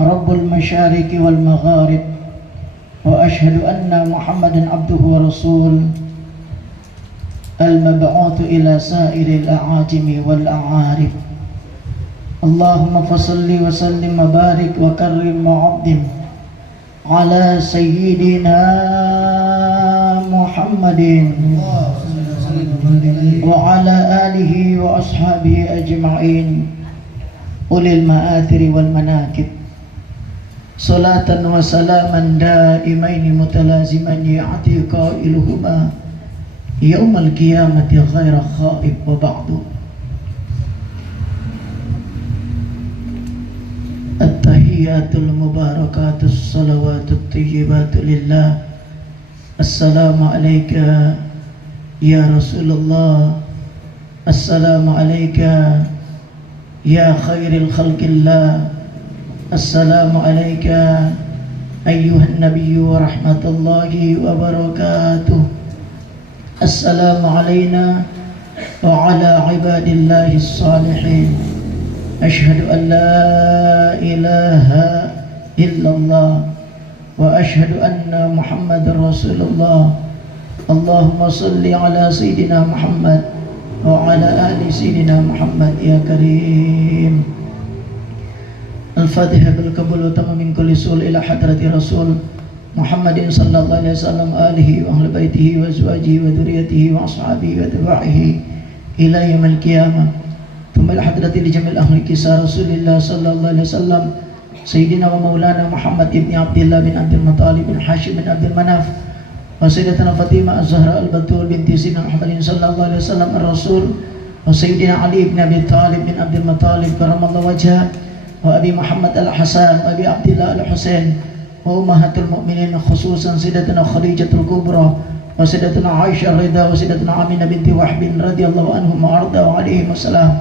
رب المشارق والمغارب، وأشهد أن محمدا عبده ورسول المبعوث إلى سائر الأعاجم والأعارب. اللهم فصل وسلم وبارك وكرم وعظم على سيدنا محمد وعلى آله وأصحابه أجمعين أولي المآثر والمناكب، صلاة وسلاما دائمين متلازمين يعطي قائلهما يوم القيامة غير خائب. وبعد، التحيات المباركات الصلوات الطيبات لله. السلام عليك يا رسول الله، السلام عليك يا خير الخلق الله، السلام عليك أيها النبي ورحمة الله وبركاته. السلام علينا وعلى عباد الله الصالحين. أشهد أن لا إله إلا الله وأشهد أن محمد رسول الله. اللهم صل على سيدنا محمد وعلى آل سيدنا محمد يا كريم. الفاتحة بالقبول وتمام من كل سؤال إلى حضرة رسول محمد صلى الله عليه وسلم، آله وأهل بيته وأزواجه وذريته وأصحابه وتبعه إلى يوم القيامة. ثم الحضرة لجميع أهل كساء رسول الله صلى الله عليه وسلم، سيدنا ومولانا محمد بن عبد الله بن عبد المطلب بن هاشم بن عبد المناف، وسيدتنا فاطمة الزهراء البتول بنت سيدنا محمد صلى الله عليه وسلم الرسول، وسيدنا علي بن أبي طالب بن عبد المطلب كرم الله وجهه، وأبي محمد الحسن وأبي عبد الله الحسين، وأمهات المؤمنين خصوصا سيدتنا خديجة الكبرى وسيدتنا عائشة الرضا وسيدتنا آمنة بنت وهب رضي الله عنهم وأرضاهم وعليهم السلام.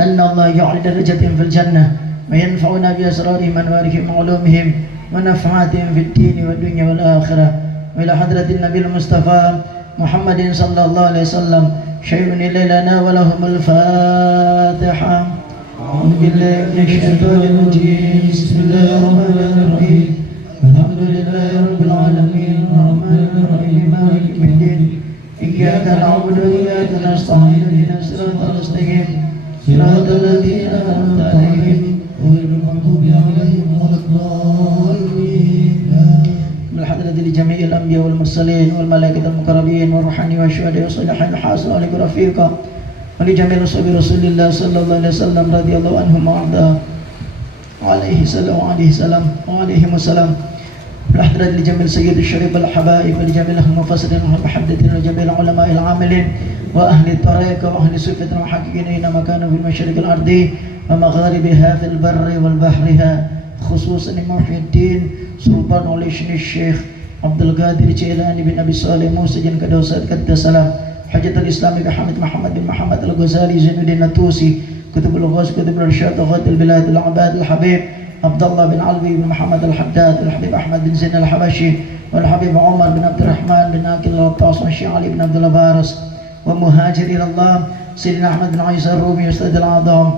أن الله يعلي درجتهم في الجنة وينفعنا بأسرارهم وأنوارهم وعلومهم ونفعاتهم في الدين والدنيا والآخرة. وإلى حضرة النبي المصطفى محمد صلى الله عليه وسلم شيء لنا ولهم الفاتحة. أعوذ بالله من الشيطان الرجيم. بسم الله الرحمن الرحيم. الحمد لله رب العالمين الرحمن الرحيم مالك يوم الدين. إياك نعبد وإياك نستعين اهدنا الصراط المستقيم صراط الذين أنعمت عليهم غير المغضوب عليهم ولا الضالين. من الحضرة لجميع الأنبياء والمرسلين والملائكة المقربين والروحانيين والشهداء والصالحين وحسن أولئك رفيقا، ولجميع أصحاب رسول الله صلى الله عليه وسلم رضي الله عنهم وأرضاهم وعليه السلام وعليهم السلام. بالحضرة لجميع سيد الشريف الحبائب ولجميع المفسرين والمحدثين وجميع العلماء العاملين وأهل الطريقة وأهل الصفة المحققين أينما كانوا في المشارق الأرض ومغاربها في البر والبحرها، خصوصا محي الدين سلطان وليشن الشيخ عبد القادر جيلاني بن أبي صالح موسى جن كدوسات كدسلام، حجة الإسلام بحمد محمد بن محمد الغزالي زين الدين الطوسي، كتب الغوث كتب الرشاد غد البلاد العباد الحبيب عبد الله بن علوي بن محمد الحداد، الحبيب أحمد بن زين الحبشي، والحبيب عمر بن عبد الرحمن بن ناكل الوطاس، والشيخ علي بن عبد الله بارس، ومهاجر إلى الله سيدنا أحمد بن عيسى الرومي أستاذ الأعظم،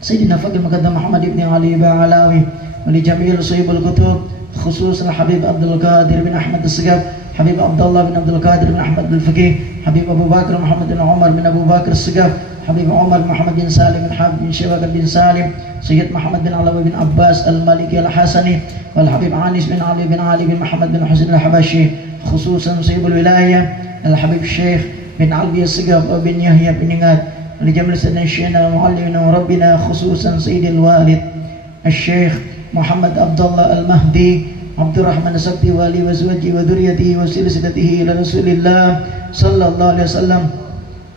سيدنا فقيه المقدم محمد بن علي بعلاوي، ولجميع صيب الكتب خصوصا الحبيب عبد القادر بن أحمد السقاف، حبيب عبد الله بن عبد القادر بن أحمد الفقيه، حبيب أبو بكر محمد بن عمر بن أبو بكر السقاف، حبيب عمر بن محمد بن سالم بن حبيب بن شباب بن سالم، سيد محمد بن علوي بن عباس المالكي الحسني، والحبيب عنيس بن علي بن محمد بن حسين الحبشي، خصوصا صيب الولاية الحبيب الشيخ بن علوي السقاف وبن يحيى بن نغات، لجميع سيدنا شيخنا ومعلمنا وربنا خصوصا سيد الوالد الشيخ محمد عبد الله المهدي عبد الرحمن السقطي والي وزوجه وذريته وسلسلته إلى رسول الله صلى الله عليه وسلم،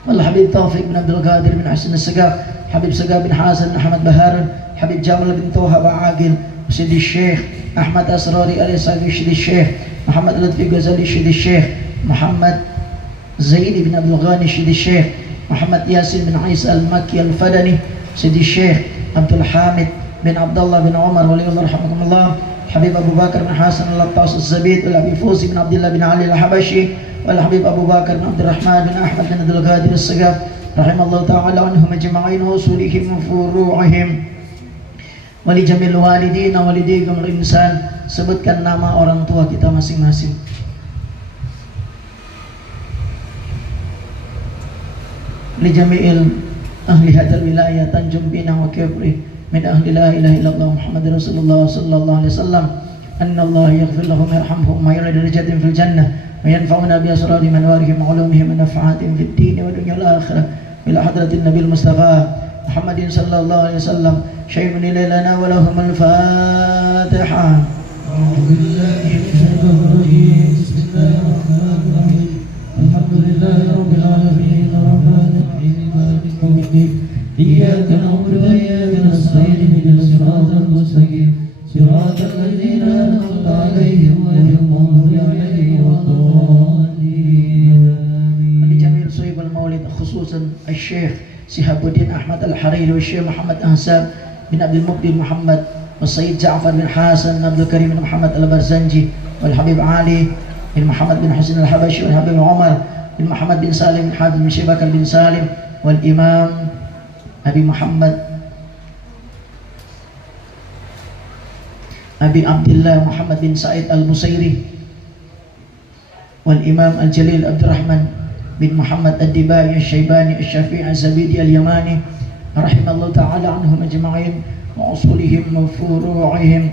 والحبيب توفيق بن عبد القادر بن حسن السقاف، حبيب سقاف بن حسن بن أحمد بهار، حبيب جمال بن طه وعاقل، وسيد الشيخ أحمد أسراري علي ساقي سيد الشيخ محمد لطفي غزالي سيد الشيخ محمد زيد بن عبد الغني سيد الشيخ محمد ياسين بن عيسى المكي الفدني سيد الشيخ عبد الحامد بن عبد الله بن عمر ولي الله رحمكم الله، حبيب أبو بكر بن حسن اللطاس الزبيد، والحبيب فوزي بن عبد الله بن علي الحبشي، والحبيب أبو بكر بن عبد الرحمن بن أحمد بن عبد القادر السقاف رحم الله تعالى عنهم أجمعين وأصولهم وفروعهم. wali jamil walidina walidikum insan. Sebutkan nama orang tua kita masing-masing. Li jami'il ahli hadzal wilayah Tanjung Pinang wa Kepri min ahli la ilaha illallah Muhammad Rasulullah sallallahu alaihi wasallam anna Allah yaghfir lahum yarhamhum wa ya'la darajatin fil jannah wa yanfa'una bi asrari man warihim wa ulumihim wa nafahatin fid din wa dunya al akhirah ila hadratin nabil mustafa Muhammadin sallallahu alaihi wasallam syai'un lana wa lahum al fatihah. أعوذ بالله من الشيطان الرجيم بسم الله الرحمن الرحيم الحمد لله رب العالمين الرحمن الرحيم مالك يوم الدين إياك نعبد وإياك نستعين اهدنا الصراط المستقيم صراط الذين أنعمت عليهم غير المغضوب عليهم ولا الضالين. بجميع صيب المولد خصوصا الشيخ Sihabuddin Ahmad Al-Hariri والشيخ محمد أحسان بن عبد المقدم محمد والسيد جعفر بن حسن عبد الكريم بن محمد البرزنجي والحبيب علي بن محمد بن حسين الحبشي والحبيب عمر بن محمد بن سالم بن حاتم بن شبكر بن سالم والإمام أبي محمد أبي عبد الله محمد بن سعيد البصيري والإمام الجليل عبد الرحمن بن محمد الدبائي الشيباني الشافعي الزبيدي اليماني رحم الله تعالى عنهم أجمعين وأصولهم وفروعهم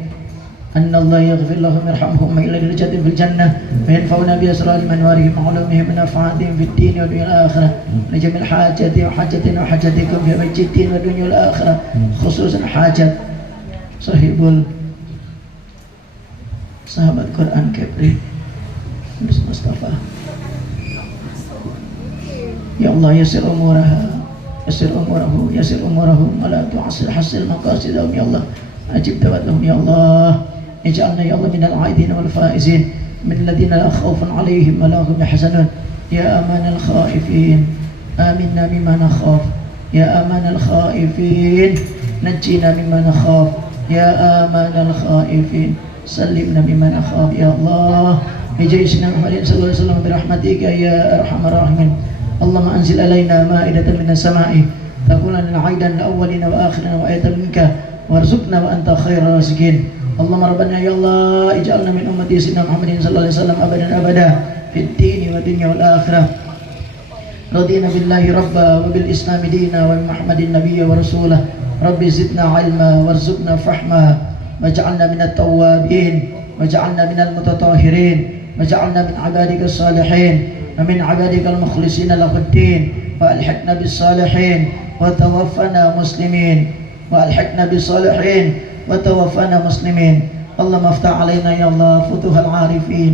أن الله يغفر لهم يرحمهم إلى درجات في الجنة وينفعنا بأسرار منوارهم وعلومهم ونفعاتهم في الدين والدنيا الآخرة لجميع حاجتي وحاجتنا وحاجتكم في مجد الدين والدنيا الآخرة خصوصا حاجة sahabat Quran Kepri Mustafa. Ya Allah yasir umuraha يسر أمورهم يسر أمورهم ولا تعسر حسر مقاصدهم يا الله أجب دعوتهم يا الله اجعلنا يا الله من العائدين والفائزين من الذين لا خوف عليهم ولا هم يحزنون يا أمان الخائفين آمنا مما نخاف يا أمان الخائفين نجينا مما نخاف يا أمان الخائفين سلمنا مما نخاف يا الله بجيشنا محمد صلى الله عليه وسلم برحمتك يا أرحم الراحمين اللهم أنزل علينا مائدة من السماء تكون لنا عيدا لأولنا وآخرنا وآية منك وارزقنا وأنت خير الرازقين اللهم ربنا يا الله اجعلنا من أمة سيدنا محمد صلى الله عليه وسلم أبدا أبدا في الدين والدنيا والآخرة رضينا بالله ربا وبالإسلام دينا وبمحمد النبي ورسوله ربي زدنا علما وارزقنا فحما واجعلنا من التوابين واجعلنا من المتطهرين واجعلنا من عبادك الصالحين ومن عبادك المخلصين له الدين وألحقنا بالصالحين وتوفنا مسلمين وألحقنا بالصالحين وتوفنا مسلمين اللهم افتح علينا يا الله فتوح العارفين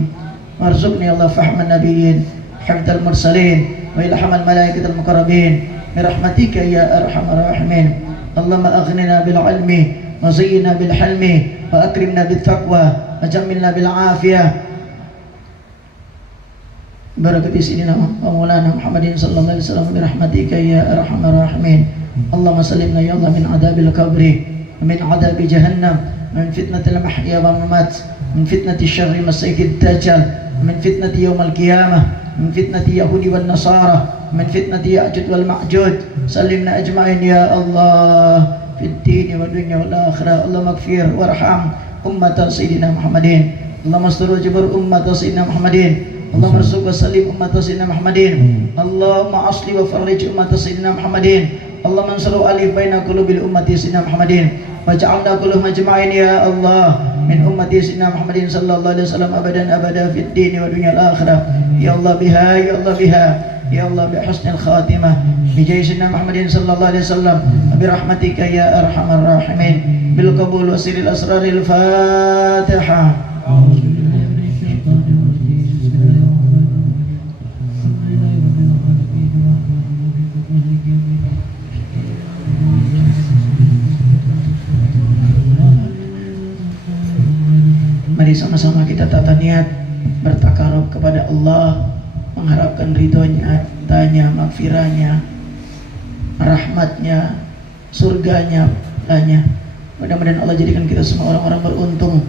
وارزقنا يا الله فهم النبيين حفظ المرسلين وإلحام الملائكة المقربين برحمتك يا أرحم الراحمين اللهم أغننا بالعلم وزينا بالحلم وأكرمنا بالتقوى وجملنا بالعافية بركة سيدنا مولانا محمد صلى الله عليه وسلم برحمتك يا أرحم الراحمين اللهم سلمنا يا الله من عذاب القبر ومن عذاب جهنم من فتنة المحيا والممات من فتنة الشر مسيح الدجال من فتنة يوم القيامة من فتنة يهود والنصارى من فتنة يأجوج والمأجوج سلمنا أجمعين يا الله في الدين والدنيا والآخرة اللهم اغفر وارحم أمة سيدنا محمدين اللهم استر وجبر أمة سيدنا محمدين اللهم ارزق وسلم أمة سيدنا محمدين اللهم أصلح وفرج أمة سيدنا محمدين اللهم انصر وألف بين قلوب الأمة سيدنا محمدين واجعلنا كلهم أجمعين يا الله من أمة سيدنا محمد صلى الله عليه وسلم أبدا أبدا في الدين والدنيا الآخرة يا الله بها يا الله بها يا الله بحسن الخاتمة بجاه سيدنا محمد صلى الله عليه وسلم برحمتك يا أرحم الراحمين بالقبول وسر الأسرار الفاتحة. Mari sama-sama kita tata niat bertakarub kepada Allah, mengharapkan ridhonya, tanya, magfirahnya, rahmatnya, surganya, tanya. Mudah-mudahan Allah jadikan kita semua orang-orang beruntung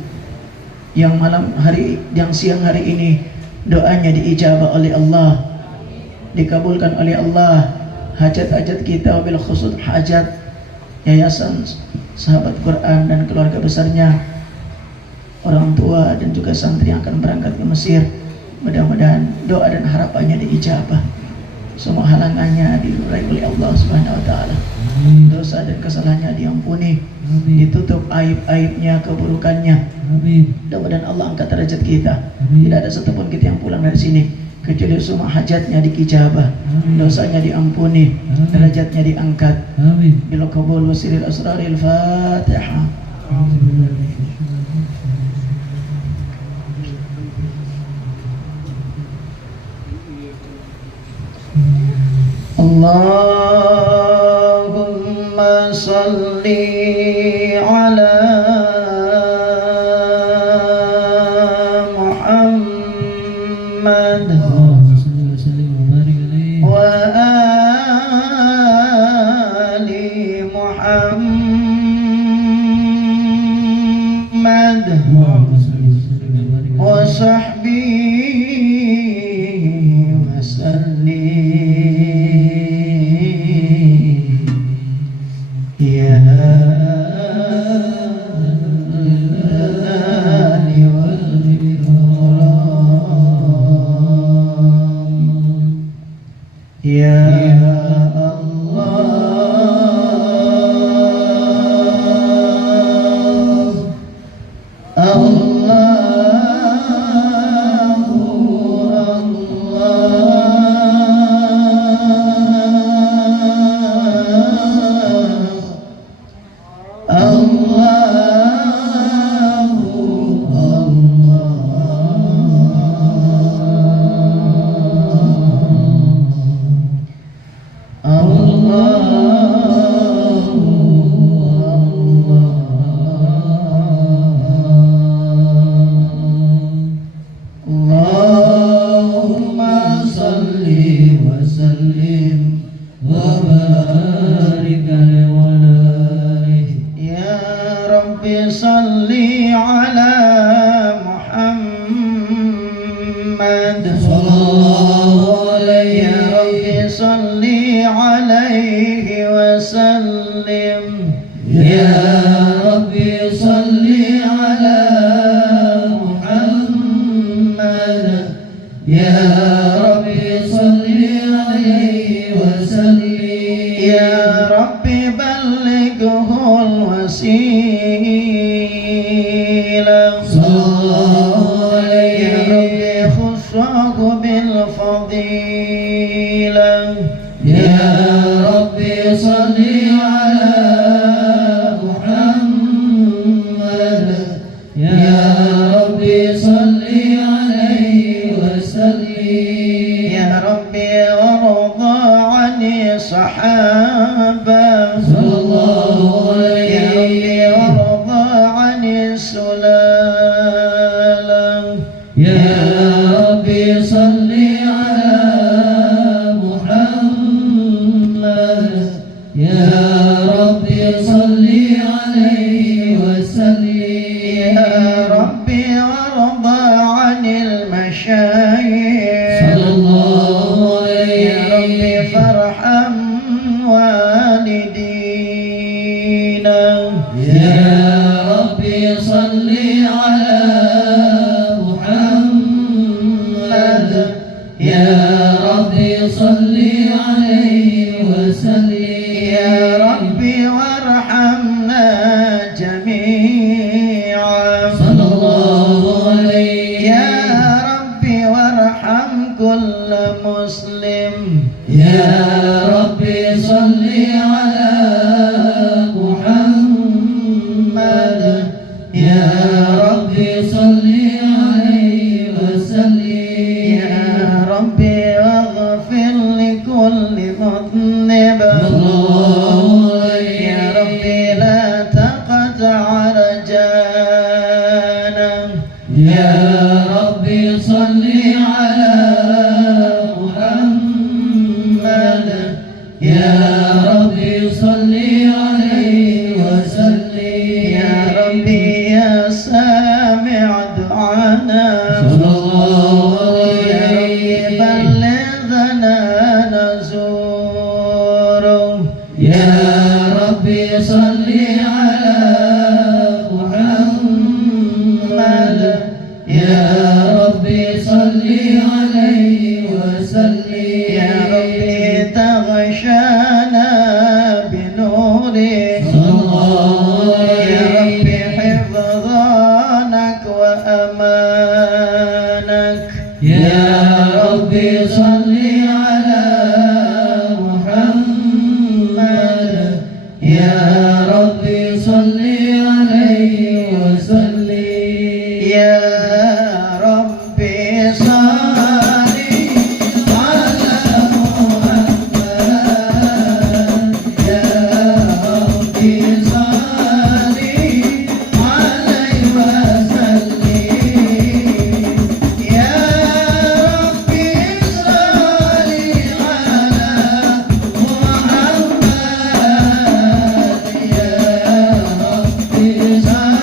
yang siang hari ini doanya diijabah oleh Allah, dikabulkan oleh Allah, hajat-hajat kita wabil khusus hajat Yayasan Sahabat Quran dan keluarga besarnya, orang tua dan juga santri yang akan berangkat ke Mesir. Mudah-mudahan doa dan harapannya diijabah, semua halangannya diurai oleh Allah Subhanahu wa taala. Dosa dan kesalahannya diampuni, ditutup aib-aibnya, keburukannya. Mudah-mudahan Allah angkat derajat kita. Tidak ada satupun kita yang pulang dari sini kecuali semua hajatnya dikijabah, dosanya diampuni, derajatnya diangkat. Bila qabul wasiril asraril Fatihah. Allahumma salli ala Muhammad wa ali Muhammad wa sahbihi wa sallim. Ya Rabbi صل عليه وسلم يا ربي صل على محمد يا ربي صل عليه وسلم يا ربي صل على محمد يا ربي صل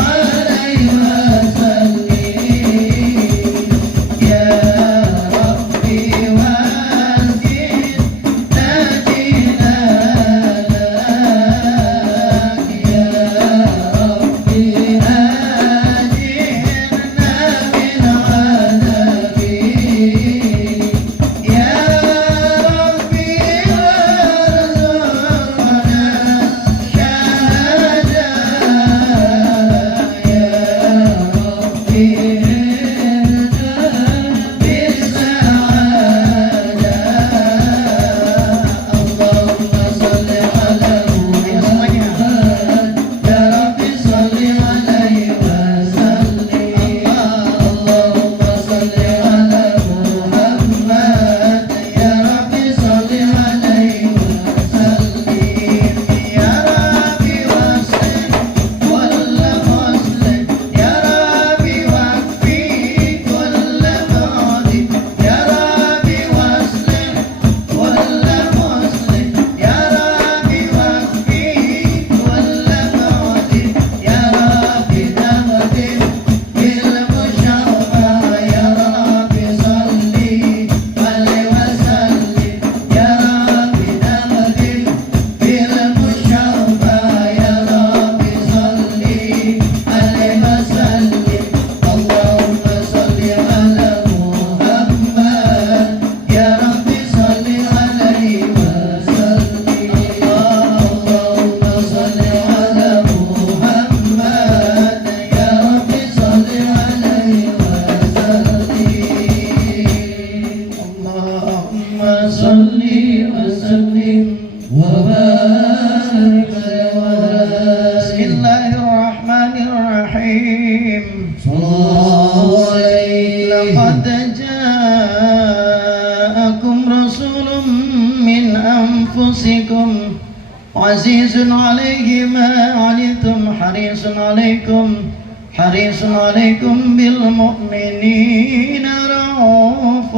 عليه وسلم يا ربي واسع نجينا لك يا ربي أجرنا من عذابه يا ربي وارزقنا شهادة يا ربي بالسعادة اللهم صل على محمد يا ربي صل عليه وسلم اللهم صل على محمد يا ربي صل عليه وسلم يا ربي واسلم كل مسلم يا ربي واكفي كل معدي يا ربي واسلم كل مسلم يا ربي واكفي كل معدي يا ربي تغفر بالمشفع يا ربي صل عليه وسلم يا ربي تغفر بالمشفع يا ربي صل عليه وسلم اللهم صل على محمد يا ربي صل عليه وسلم اللهم صل على محمد يا ربي صل عليه وسلم اللهم صل وسلم وبارك عليه بسم الله الرحمن الرحيم صلى الله عليه لقد جاءكم رسول من أنفسكم عزيز عليه ما عنتم حريص عليكم بالمؤمنين رؤوف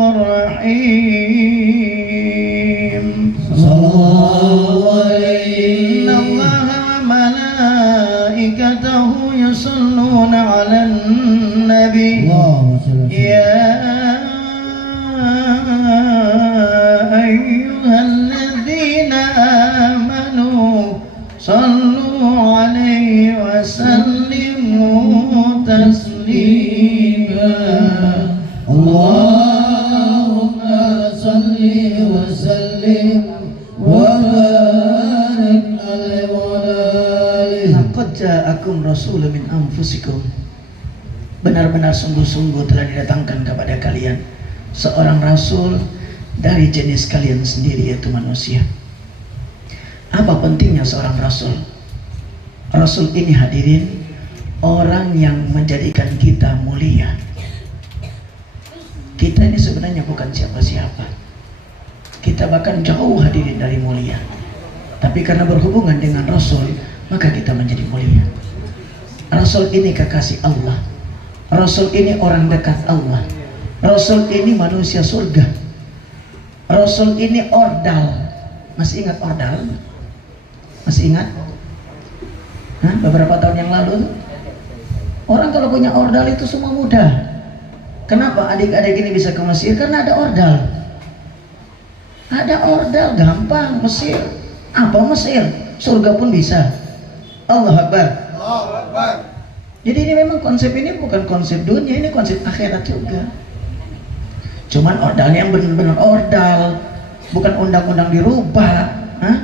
رحيم صلى الله عليه إن الله وملائكته يصلون على النبي اللهم صل وسلم يا أيها الذين آمنوا صلوا عليه وسلموا تسليما اللهم صل وسلم وبارك عليه وعلى آله Laqad ja'akum rasulun min anfusikum. Benar-benar sungguh-sungguh telah didatangkan kepada kalian seorang rasul dari jenis kalian sendiri, yaitu manusia. Apa pentingnya seorang rasul? Rasul ini hadirin orang yang menjadikan kita mulia. Kita ini sebenarnya bukan siapa-siapa. Kita bahkan jauh hadirin dari mulia. Tapi karena berhubungan dengan Rasul, maka kita menjadi mulia. Rasul ini kekasih Allah. Rasul ini orang dekat Allah. Rasul ini manusia surga. Rasul ini ordal. Masih ingat ordal? Masih ingat? Hah? Beberapa tahun yang lalu, orang kalau punya ordal itu semua mudah. Kenapa adik-adik ini bisa ke Mesir? Karena ada ordal. Ada ordal, gampang. Mesir, apa Mesir? Surga pun bisa. Allah Akbar. Jadi ini memang konsep ini bukan konsep dunia, ini konsep akhirat juga. Cuman ordalnya yang benar-benar ordal, bukan undang-undang dirubah. Hah?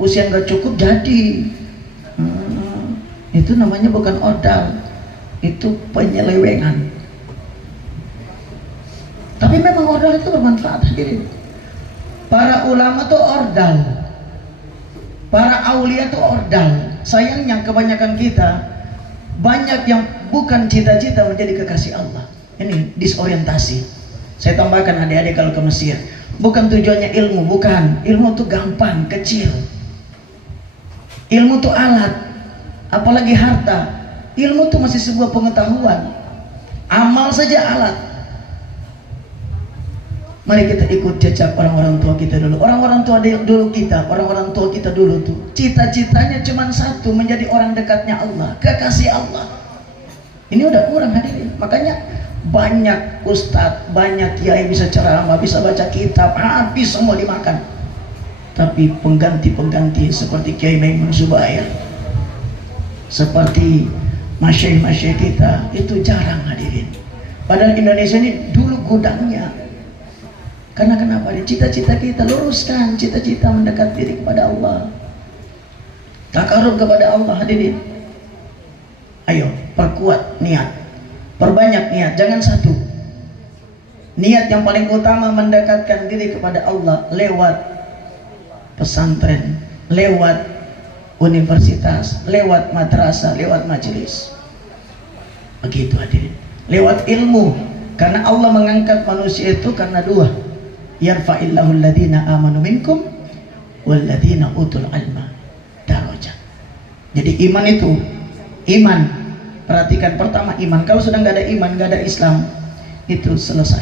Usia nggak cukup jadi. Itu namanya bukan ordal, itu penyelewengan. Tapi memang ordal itu bermanfaat. Para ulama tuh ordal. Para aulia itu ordal. Sayangnya kebanyakan kita banyak yang bukan cita-cita menjadi kekasih Allah. Ini disorientasi. Saya tambahkan adik-adik kalau ke Mesir, bukan tujuannya ilmu, bukan. Ilmu itu gampang, kecil. Ilmu itu alat, apalagi harta. Ilmu itu masih sebuah pengetahuan. Amal saja alat. Mari kita ikut jejak orang-orang tua kita dulu. Orang-orang tua dulu kita, orang-orang tua kita dulu tuh cita-citanya cuma satu, menjadi orang dekatnya Allah, kekasih Allah. Ini udah kurang hadirin. Makanya banyak ustadz, banyak kiai bisa ceramah, bisa baca kitab, habis semua dimakan. Tapi pengganti-pengganti seperti Kiai Maimun Zubair, seperti masyayikh-masyayikh kita itu jarang hadirin. Padahal Indonesia ini dulu gudangnya. Karena kenapa? Cita-cita kita luruskan, cita-cita mendekat diri kepada Allah, takarub kepada Allah hadirin. Ayo perkuat niat, perbanyak niat, jangan satu. Niat yang paling utama mendekatkan diri kepada Allah lewat pesantren, lewat universitas, lewat madrasah, lewat majelis. Begitu hadirin. Lewat ilmu. Karena Allah mengangkat manusia itu karena dua. Yarfa'illahu alladhina amanu minkum walladhina utul ilma darajat. Jadi iman itu, iman. Perhatikan, pertama iman. Kalau sudah nggak ada iman, nggak ada Islam, itu selesai.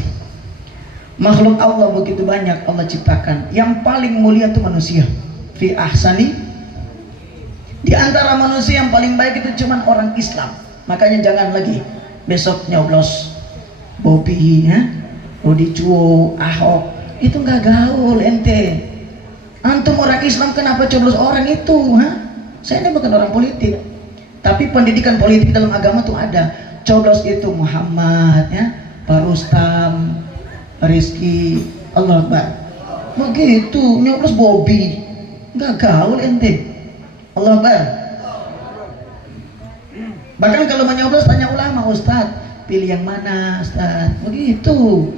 Makhluk Allah begitu banyak Allah ciptakan. Yang paling mulia itu manusia. Fi ahsani. Di antara manusia yang paling baik itu cuma orang Islam. Makanya jangan lagi besok nyoblos Bobi, ya, Rudi Cuo, Ahok. Itu nggak gaul ente. Antum orang Islam kenapa coblos orang itu? Saya ini bukan orang politik. Tapi pendidikan politik dalam agama tuh ada. Coblos itu Muhammad, ya, Pak Rustam, Rizky, Allah Akbar. Begitu, nyoblos Bobi, nggak gaul ente. Allah Akbar. Bahkan kalau menyoblos tanya ulama, Ustadz, pilih yang mana Ustadz? Begitu.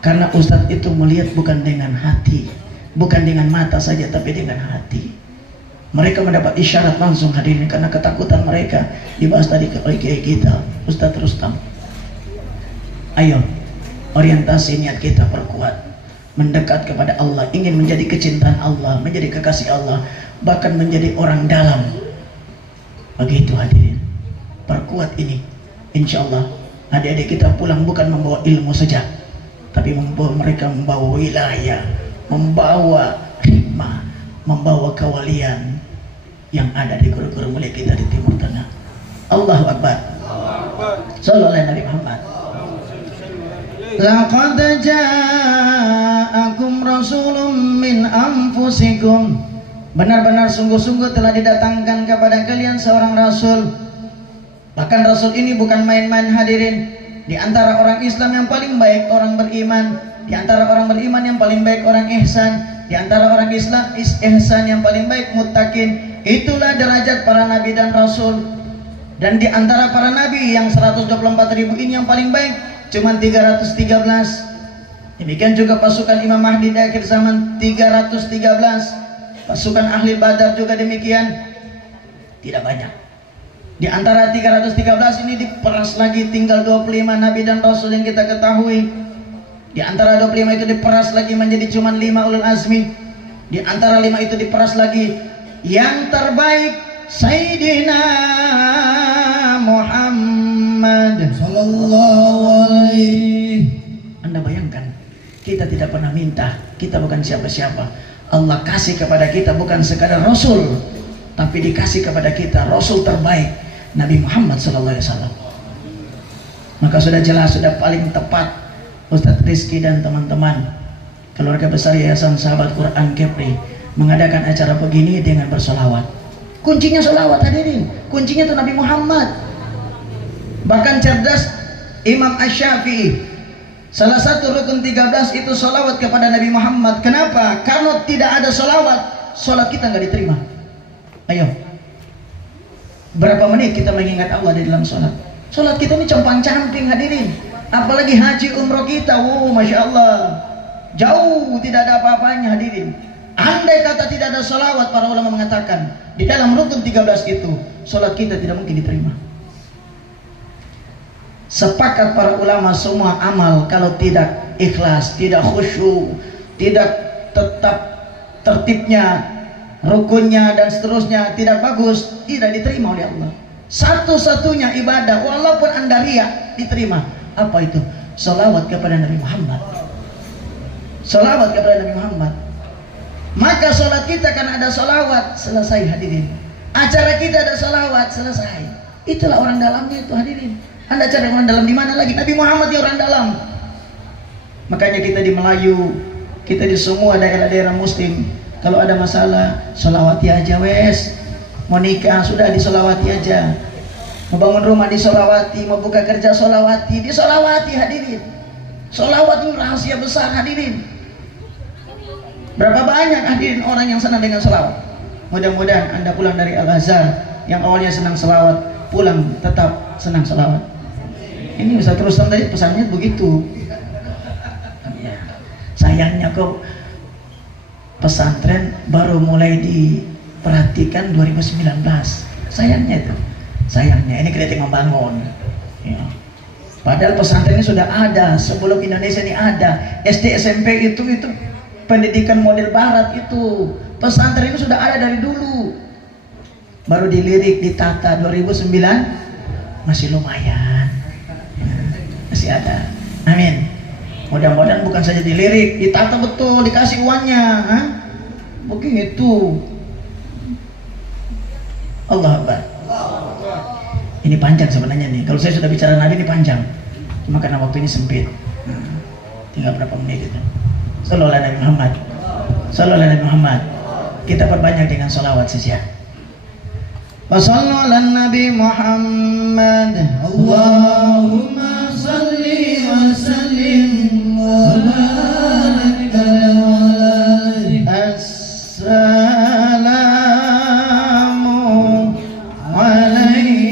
Karena Ustadz itu melihat bukan dengan hati, bukan dengan mata saja, tapi dengan hati. Mereka mendapat isyarat langsung hadirin karena ketakutan mereka dibahas tadi oleh kiai kita, Ustadz Rustam. Ayo, orientasi niat kita perkuat, mendekat kepada Allah, ingin menjadi kecintaan Allah, menjadi kekasih Allah, bahkan menjadi orang dalam. Begitu hadirin, perkuat ini. Insya Allah adik-adik kita pulang bukan membawa ilmu saja, tapi mereka membawa wilayah, membawa hikmah, membawa kewalian yang ada di guru-guru mulia kita di Timur Tengah. Allahu Akbar. Sallallahu alaihi Nabi Muhammad. Laqad ja'akum rasulun min anfusikum. Benar-benar sungguh-sungguh telah didatangkan kepada kalian seorang rasul. Bahkan rasul ini bukan main-main hadirin. Di antara orang Islam yang paling baik orang beriman, di antara orang beriman yang paling baik orang ihsan, di antara orang Islam ihsan yang paling baik muttaqin. Itulah derajat para nabi dan rasul. Dan di antara para nabi yang 124.000 ini yang paling baik cuma 313. Demikian juga pasukan Imam Mahdi di akhir zaman 313. Pasukan ahli Badar juga demikian, tidak banyak. Di antara 313 ini diperas lagi tinggal 25 nabi dan rasul yang kita ketahui. Di antara 25 itu diperas lagi menjadi cuma 5 ulul azmi. Di antara 5 itu diperas lagi yang terbaik Sayyidina Muhammad sallallahu alaihi. Anda bayangkan, kita tidak pernah minta, kita bukan siapa-siapa. Allah kasih kepada kita bukan sekadar rasul, tapi dikasih kepada kita rasul terbaik, Nabi Muhammad sallallahu alaihi wasallam. Maka sudah jelas, sudah paling tepat Ustadz Rizky dan teman-teman keluarga besar Yayasan Sahabat Quran Kepri mengadakan acara begini dengan bersolawat. Kuncinya solawat hadirin, kuncinya itu Nabi Muhammad. Bahkan cerdas Imam Asy-Syafi'i, salah satu rukun 13 itu solawat kepada Nabi Muhammad. Kenapa? Karena tidak ada solawat, solat kita nggak diterima. Ayo, berapa menit kita mengingat Allah di dalam solat? Solat kita ini compang-camping hadirin. Apalagi haji umroh kita, wow, masya Allah, jauh tidak ada apa-apanya hadirin. Andai kata tidak ada salawat, para ulama mengatakan di dalam rukun 13 itu salat kita tidak mungkin diterima. Sepakat para ulama semua amal kalau tidak ikhlas, tidak khusyuk, tidak tetap tertibnya, rukunnya dan seterusnya tidak bagus, tidak diterima oleh Allah. Satu-satunya ibadah walaupun Anda riya diterima. Apa itu? Salawat kepada Nabi Muhammad. Salawat kepada Nabi Muhammad. Maka salat kita karena ada salawat, selesai hadirin. Acara kita ada salawat, selesai. Itulah orang dalamnya itu hadirin. Anda cari orang dalam di mana lagi? Nabi Muhammad ya orang dalam. Makanya kita di Melayu, kita di semua daerah-daerah muslim, kalau ada masalah, sholawati aja wes. Mau nikah sudah disolawati aja. Mau bangun rumah disolawati, mau buka kerja solawati, disolawati hadirin. Solawat itu rahasia besar hadirin. Berapa banyak hadirin orang yang senang dengan solawat. Mudah-mudahan Anda pulang dari Al-Azhar yang awalnya senang solawat, pulang tetap senang solawat. Ini Ustaz Rustam tadi pesannya begitu. Ya. Sayangnya kok pesantren baru mulai diperhatikan 2019. Sayangnya itu. Sayangnya ini kritik membangun. Ya. Padahal pesantren ini sudah ada sebelum Indonesia ini ada. SD SMP itu pendidikan model barat itu. Pesantren ini sudah ada dari dulu. Baru dilirik ditata 2009 masih lumayan. Masih ada. Amin. Mudah-mudahan bukan saja dilirik, ditata betul, dikasih uangnya. Begitu. Allah Akbar. Ini panjang sebenarnya nih. Kalau saya sudah bicara Nabi ini panjang. Cuma karena waktu ini sempit. Tinggal berapa menit itu. Sallallahu alaihi Muhammad. Sallallahu alaihi Muhammad. Kita perbanyak dengan salawat saja. Wassallallahu ala Nabi Muhammad. Allahumma salli wa sallim wa barik alaihi. Assalamu alaika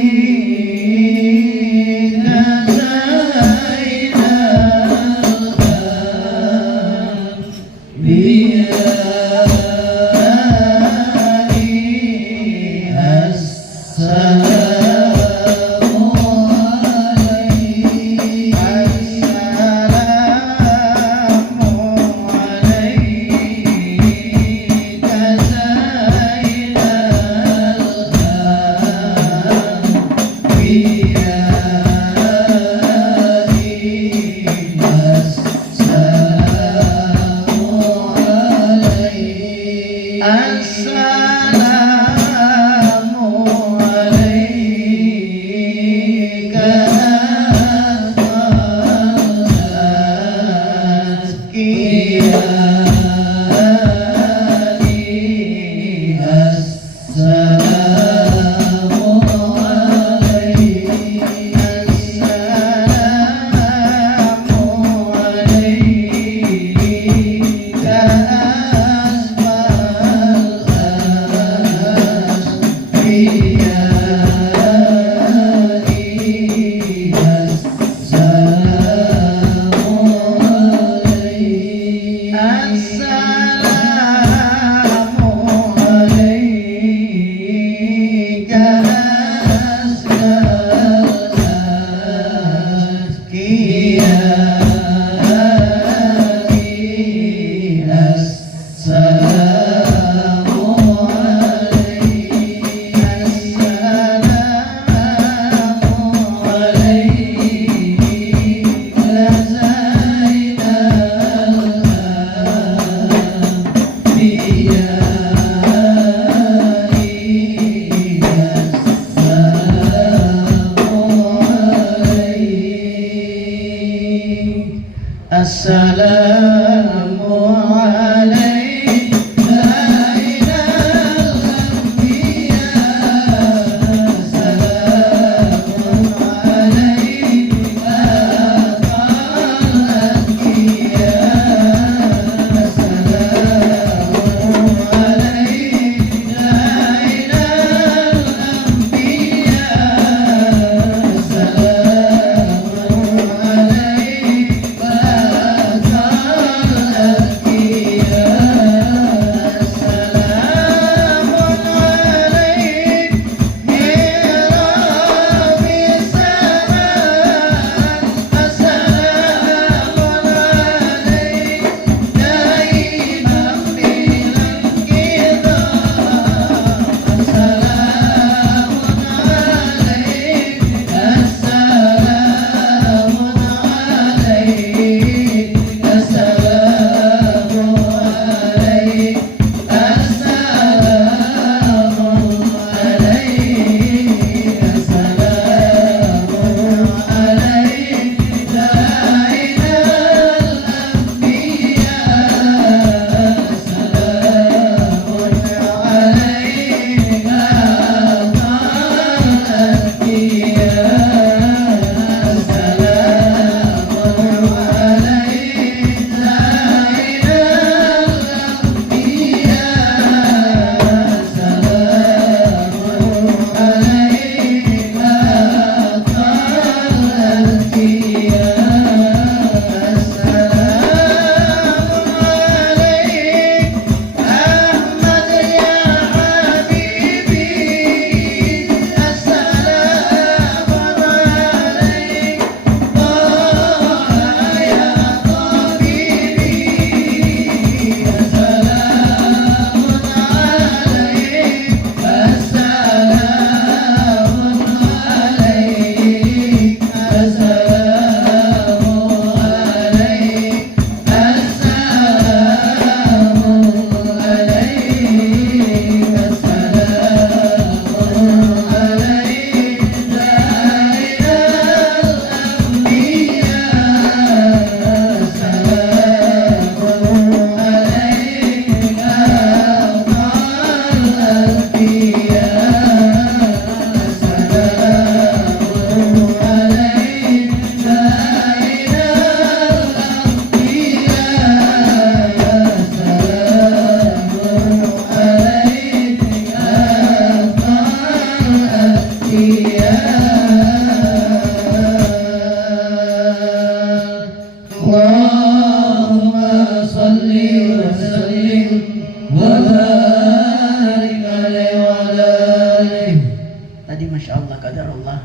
qadarullah.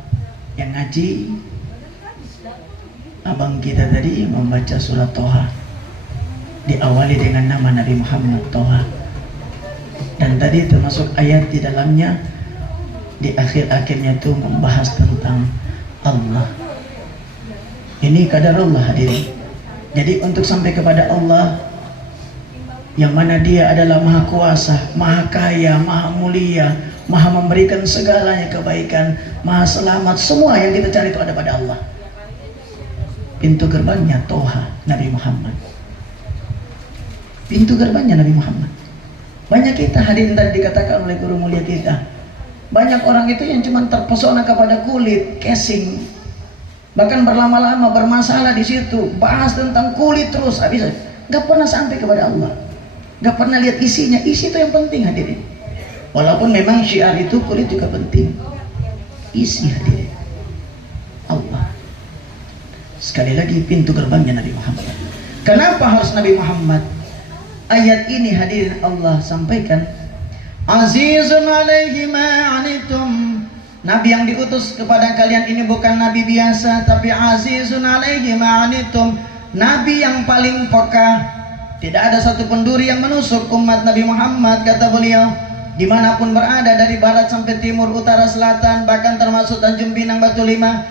Yang ngaji abang kita tadi membaca surat Toha, diawali dengan nama Nabi Muhammad Toha, dan tadi termasuk ayat di dalamnya di akhir-akhirnya itu membahas tentang Allah. Ini qadarullah hadirin. Jadi untuk sampai kepada Allah yang mana dia adalah maha kuasa, maha kaya, maha mulia, maha memberikan segalanya kebaikan, maha selamat, semua yang kita cari itu ada pada Allah. Pintu gerbangnya Toha, Nabi Muhammad. Pintu gerbangnya Nabi Muhammad. Banyak kita hadirin tadi dikatakan oleh guru mulia kita, banyak orang itu yang cuma terpesona kepada kulit, casing, bahkan berlama-lama bermasalah di situ, bahas tentang kulit terus, habis nggak pernah sampai kepada Allah, nggak pernah lihat isinya. Isi itu yang penting hadirin. Walaupun memang syiar itu kulit juga penting, isi hadirin Allah. Sekali lagi pintu gerbangnya Nabi Muhammad. Kenapa harus Nabi Muhammad? Ayat ini hadirin Allah sampaikan, Azizun alaihi ma'anitum. Nabi yang diutus kepada kalian ini bukan nabi biasa, tapi azizun alaihi ma'anitum, nabi yang paling peka. Tidak ada satu penduri yang menusuk umat Nabi Muhammad, kata beliau, dimanapun berada, dari barat sampai timur, utara, selatan, bahkan termasuk Tanjung Pinang, Batu Lima,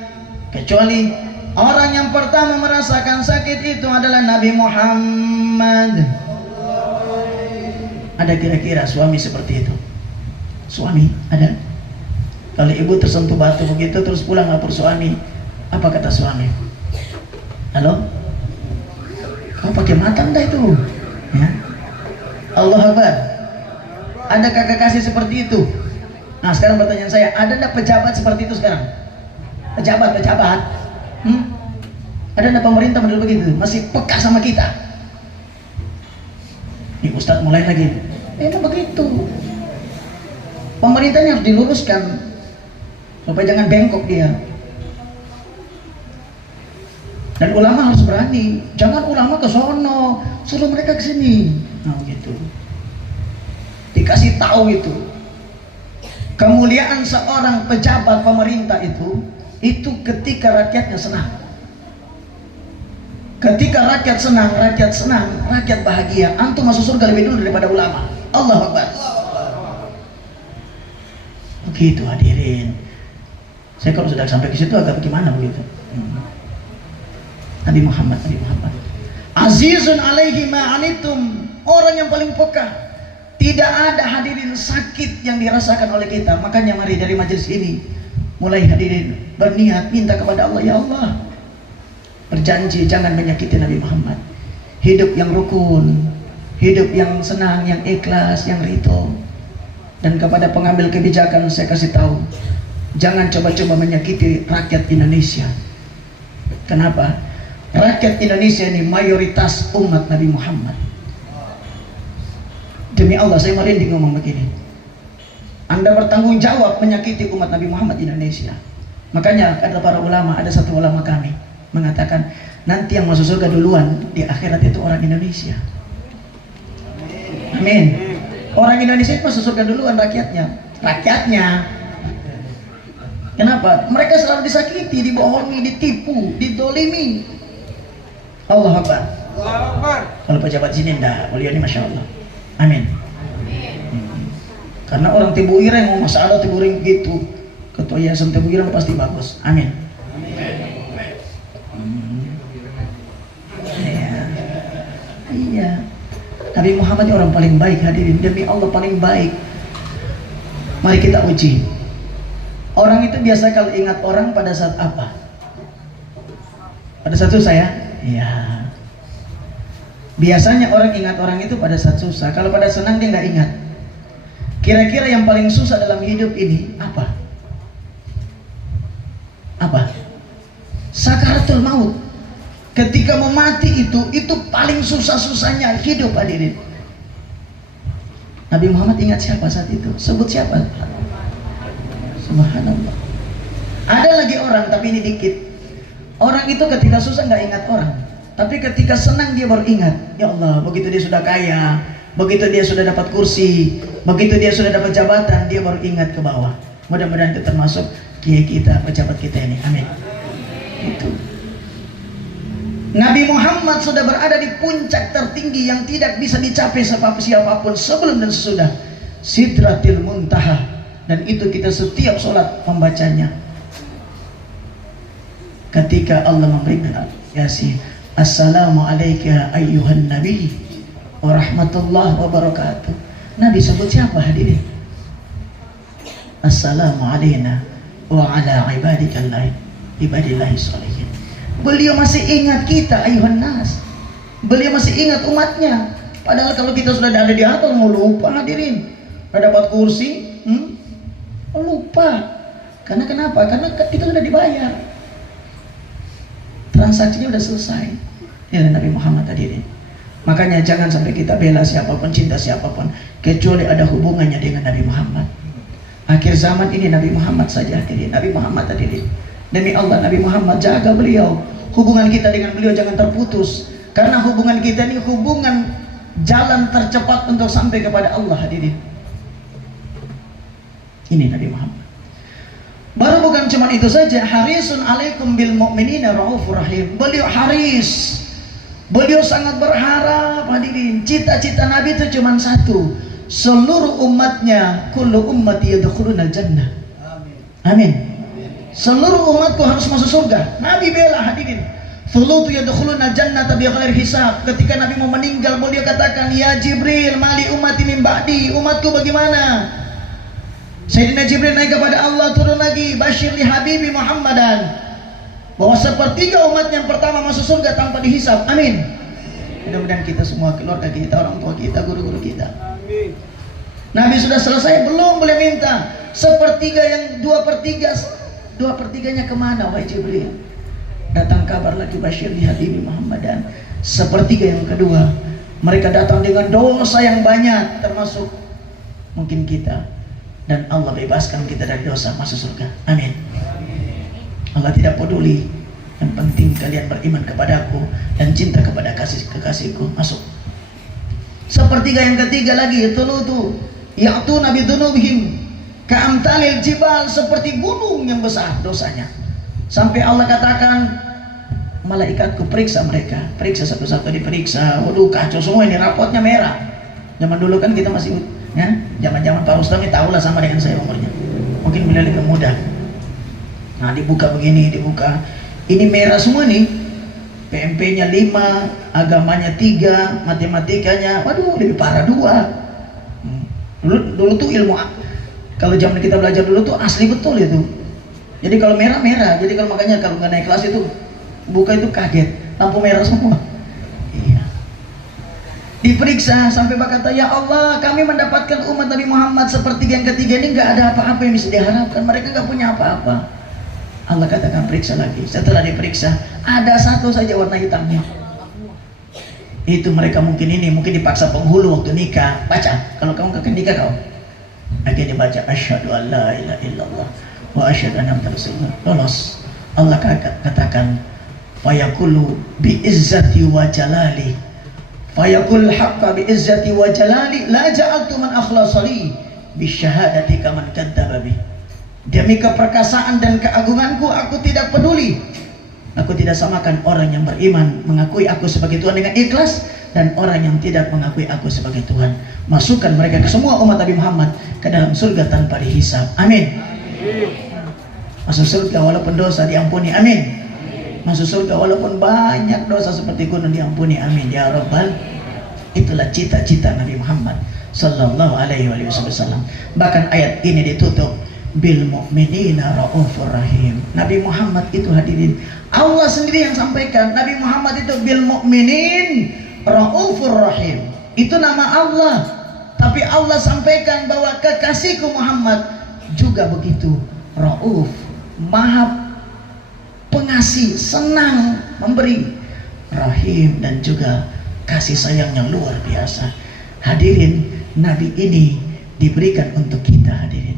kecuali orang yang pertama merasakan sakit itu adalah Nabi Muhammad. Ada kira-kira suami seperti itu? Suami ada? Kalau ibu tersentuh batu begitu terus pulang lapor suami, apa kata suami? Halo? Kau pakai mata enggak itu? Ya. Allah Akbar. Ada kakak kasih seperti itu? Nah sekarang pertanyaan saya, ada enggak pejabat seperti itu sekarang? Pejabat? Ada enggak pemerintah model begitu? Masih peka sama kita? Ini Ustadz mulai lagi. Itu begitu. Pemerintahnya harus diluruskan supaya jangan bengkok dia. Dan ulama harus berani. Jangan ulama ke sono, suruh mereka ke sini. Nah gitu. Dikasih tahu itu. Kemuliaan seorang pejabat pemerintah itu ketika rakyatnya senang. Ketika rakyat senang, rakyat bahagia. Antum masuk surga lebih dulu daripada ulama. Allahu Akbar. Begitu hadirin. Saya kalau sudah sampai ke situ agak bagaimana begitu. Nabi Muhammad. Azizun alaihi ma'anitum, orang yang paling peka. Tidak ada hadirin sakit yang dirasakan oleh kita. Makanya mari dari majelis ini mulai hadirin berniat minta kepada Allah, ya Allah, berjanji jangan menyakiti Nabi Muhammad. Hidup yang rukun, hidup yang senang, yang ikhlas, yang ridho. Dan kepada pengambil kebijakan saya kasih tahu, jangan coba-coba menyakiti rakyat Indonesia. Kenapa? Rakyat Indonesia ini mayoritas umat Nabi Muhammad. Demi Allah saya merinding ngomong begini. Anda bertanggung jawab menyakiti umat Nabi Muhammad di Indonesia. Makanya kata para ulama, ada satu ulama kami mengatakan, nanti yang masuk surga duluan di akhirat itu orang Indonesia. Amin. Orang Indonesia itu masuk surga duluan rakyatnya. Kenapa? Mereka selalu disakiti, dibohongi, ditipu, didolimi. Allah Akbar. Kalau pejabat sini enggak, beliau ini Masya Allah. Amin. Karena orang Tebu Ireng mau masalah Tebu Ireng gitu, ketua yayasan Tebu Ireng pasti bagus. Amin. Iya. Nabi Muhammad orang paling baik hadirin, demi Allah paling baik. Mari kita uji. Orang itu biasa kalau ingat orang pada saat apa? Pada saat susah ya? Iya. Biasanya orang ingat orang itu pada saat susah. Kalau pada senang dia nggak ingat. Kira-kira yang paling susah dalam hidup ini apa? Apa? Sakaratul maut. Ketika mau mati itu paling susah-susahnya hidup hadirin. Nabi Muhammad ingat siapa saat itu? Sebut siapa? Subhanallah. Ada lagi orang, tapi ini dikit. Orang itu ketika susah nggak ingat orang, tapi ketika senang dia baru ingat. Ya Allah, begitu dia sudah kaya, begitu dia sudah dapat kursi, begitu dia sudah dapat jabatan, dia baru ingat ke bawah. Mudah-mudahan itu termasuk kiai kita, pejabat kita ini. Amin. Itu. Nabi Muhammad sudah berada di puncak tertinggi yang tidak bisa dicapai siapapun sebelum dan sesudah, Sidratil Muntaha. Dan itu kita setiap sholat membacanya. Ketika Allah memberikan Yasin, Assalamu alayka ayyuhan nabi wa rahmatullah wa barakatuh. Nabi sebut siapa hadirin? Assalamu alayna wa ala ibadillahi sholihin. Beliau masih ingat kita, ayuhan nas. Beliau masih ingat umatnya. Padahal kalau kita sudah ada di atas, mau lupa hadirin. Udah dapat kursi, lupa. Karena kenapa? Karena kita sudah dibayar. Transaksinya sudah selesai. Ya Nabi Muhammad hadirin. Makanya jangan sampai kita bela siapapun, cinta siapapun, kecuali ada hubungannya dengan Nabi Muhammad. Akhir zaman ini Nabi Muhammad saja hadirin. Nabi Muhammad hadirin. Demi Allah Nabi Muhammad, jaga beliau. Hubungan kita dengan beliau jangan terputus. Karena hubungan kita ini hubungan jalan tercepat untuk sampai kepada Allah hadirin. Ini Nabi Muhammad. Baru bukan cuma itu saja, harisun alaikum bil mu'minina raufur rahim. Beliau haris. Beliau sangat berharap hadirin. Cita-cita Nabi itu cuma satu. Seluruh umatnya, kullu ummati yadkhulunal jannah. Amin. Seluruh umatku harus masuk surga. Nabi bela hadirin. Thulutu yadkhuluna jannata bighairi hisab. Ketika Nabi mau meninggal, beliau katakan, "Ya Jibril, mali ummati min ba'di." Umatku bagaimana? Sayyidina Jibril naik kepada Allah, turun lagi, "Basyir li habibi Muhammadan." Bahwa sepertiga umat yang pertama masuk surga tanpa dihisab. Amin. Mudah-mudahan kita semua, keluarga kita, orang tua kita, guru-guru kita. Amin. Nabi sudah selesai, belum boleh minta. Sepertiga yang dua pertiganya kemana wahai Jibril? Datang kabar lagi, Basyir li habibi Muhammadan. Sepertiga yang kedua, mereka datang dengan dosa yang banyak, termasuk mungkin kita, dan Allah bebaskan kita dari dosa, masuk surga. Amin. Allah tidak peduli, yang penting kalian beriman kepadaku dan cinta kepada kekasihku, masuk. Sepertiga yang ketiga lagi, tulutu yaitu Nabi Dunubhim ka'amtalil jibal, seperti gunung yang besar dosanya. Sampai Allah katakan, malaikatku periksa mereka, periksa satu-satu, diperiksa. Waduh, kacau semua ini, rapotnya merah. Zaman dulu kan kita masih, ya, zaman-zaman Pak Ustami tahulah sama dengan saya umurnya. Mungkin beliau lebih muda. Nah, dibuka begini, dibuka. Ini merah semua nih. PMP-nya 5, agamanya 3, matematikanya, waduh, lebih parah 2. Dulu tuh ilmu, kalau zaman kita belajar dulu tuh asli betul itu. Jadi kalau merah, jadi kalau makanya kalau nggak naik kelas itu buka itu kaget, lampu merah semua. Iya. Diperiksa sampai berkata, "Ya Allah, kami mendapatkan umat Nabi Muhammad seperti yang ketiga ini, nggak ada apa-apa yang bisa diharapkan. Mereka nggak punya apa-apa." Allah katakan, periksa lagi. Setelah diperiksa, ada satu saja warna hitamnya. Itu mereka mungkin dipaksa penghulu waktu nikah. Baca, kalau kamu akan nikah kau. Akhirnya dibaca, asyhadu an la ilaha illallah wa asyhadu anna muhammadar rasulullah. Lolos. Allah katakan, fayaqulu bi izzati wa jalali. Fayaqul haqqa bi izzati wa jalali la ja'altu man akhlasali bi syahadati kaman kadzdzaba bi. Demi keperkasaan dan keagunganku, aku tidak peduli. Aku tidak samakan orang yang beriman mengakui aku sebagai Tuhan dengan ikhlas dan orang yang tidak mengakui aku sebagai Tuhan. Masukkan mereka ke semua umat Nabi Muhammad ke dalam surga tanpa dihisab. Amin. Masuk surga walaupun dosa diampuni. Amin. Masuk surga walaupun banyak dosa seperti gunung diampuni. Amin ya Rabbal. Itulah cita-cita Nabi Muhammad sallallahu alaihi wasallam. Bahkan ayat ini ditutup bil mu'minina raufur rahim. Nabi Muhammad itu hadirin, Allah sendiri yang sampaikan, Nabi Muhammad itu bil mu'minin raufur rahim. Itu nama Allah, tapi Allah sampaikan bahwa kekasihku Muhammad juga begitu rauf, maha pengasih, senang memberi, rahim, dan juga kasih sayang yang luar biasa. Hadirin, Nabi ini diberikan untuk kita hadirin.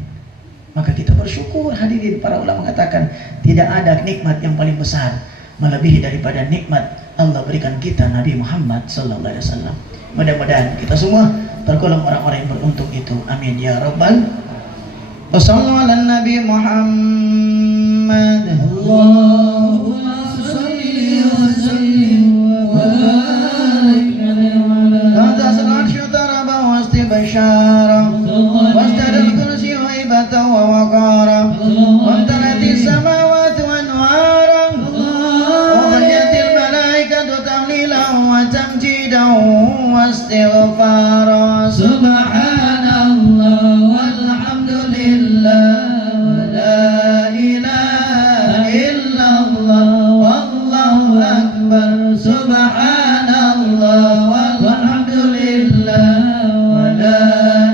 Maka kita bersyukur hadirin. Para ulama mengatakan tidak ada nikmat yang paling besar melebihi daripada nikmat Allah berikan kita Nabi Muhammad sallallahu alaihi wasallam. Mudah-mudahan kita semua tergolong orang-orang yang beruntung itu. Amin ya rabbal وصلوا على النبي محمد. اللهم صل وسلم وبارك عليه وعلى هذا العرش ضربا واستبشارا وازداد الكرسي هيبة ووقارا وامتلأت السماوات أنوارا وغنيت الملائكة تهليلا وتمجيدا واستغفارا. سبحان الله والحمد لله ولا إله إلا الله والله أكبر. سبحان الله والحمد لله ولا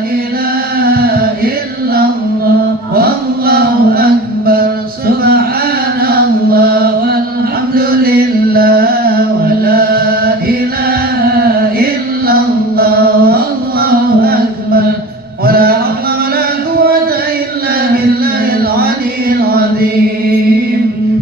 إله إلا الله والله أكبر. سبحان الله والحمد لله ولا إله إلا الله والله أكبر. ولا حول ولا قوة إلا بالله العلي العظيم.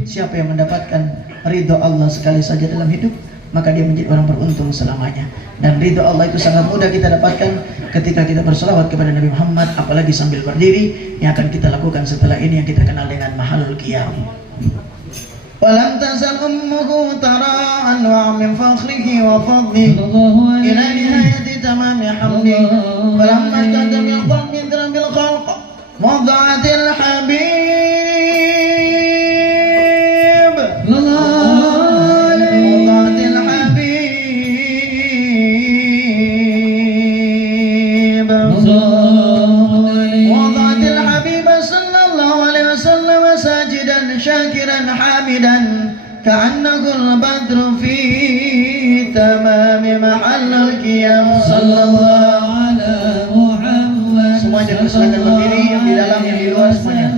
Siapa yang mendapatkan ridho Allah sekali saja dalam hidup, maka dia menjadi orang beruntung selamanya. Dan ridho Allah itu sangat mudah kita dapatkan ketika kita berselawat kepada Nabi Muhammad, apalagi sambil berdiri, yang akan kita lakukan setelah ini yang kita kenal dengan mahalul qiyam. Walam tazal ummuhu tara anwa min fakhrihi wa fadli ila nihayati tamami hamdi. Walamma ishtadda min dhammi bil khalq wada'atil habib wada'atil habib وضعت الحبيب صلى الله عليه وسلم ساجدا شاكرا حامدا كأنه البدر في تمام محل القيام. صلى الله على محمد. Semuanya silakan berdiri, yang di dalam yang di luar semuanya.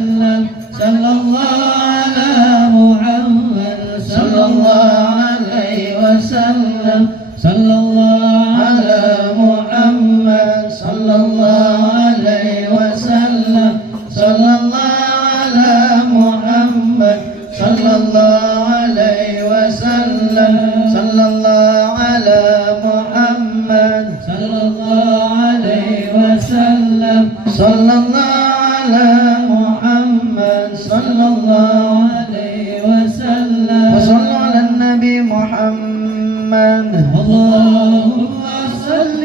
Sallallahu ala Muhammad. Sallallahu alaihi wasallam. Sallallahu ala Muhammad. Sallallahu alaihi wasallam. Sallallahu ala Muhammad. Sallallahu alaihi wasallam. Sallallahu ala Muhammad. Sallallahu alaihi wasallam. Sallallahu ala Muhammad. Sallallahu alaihi wasallam. وصلوا على النبي محمد. اللهم صل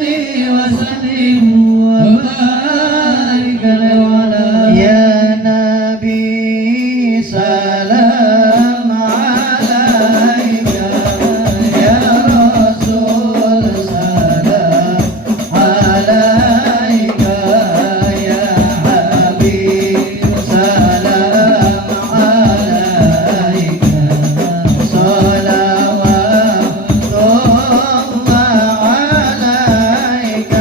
وسلم وبارك عليه وعلى يا نبي سلام عليك يا رسول سلام عليك يا حبيب سلام عليك صلوات الله عليك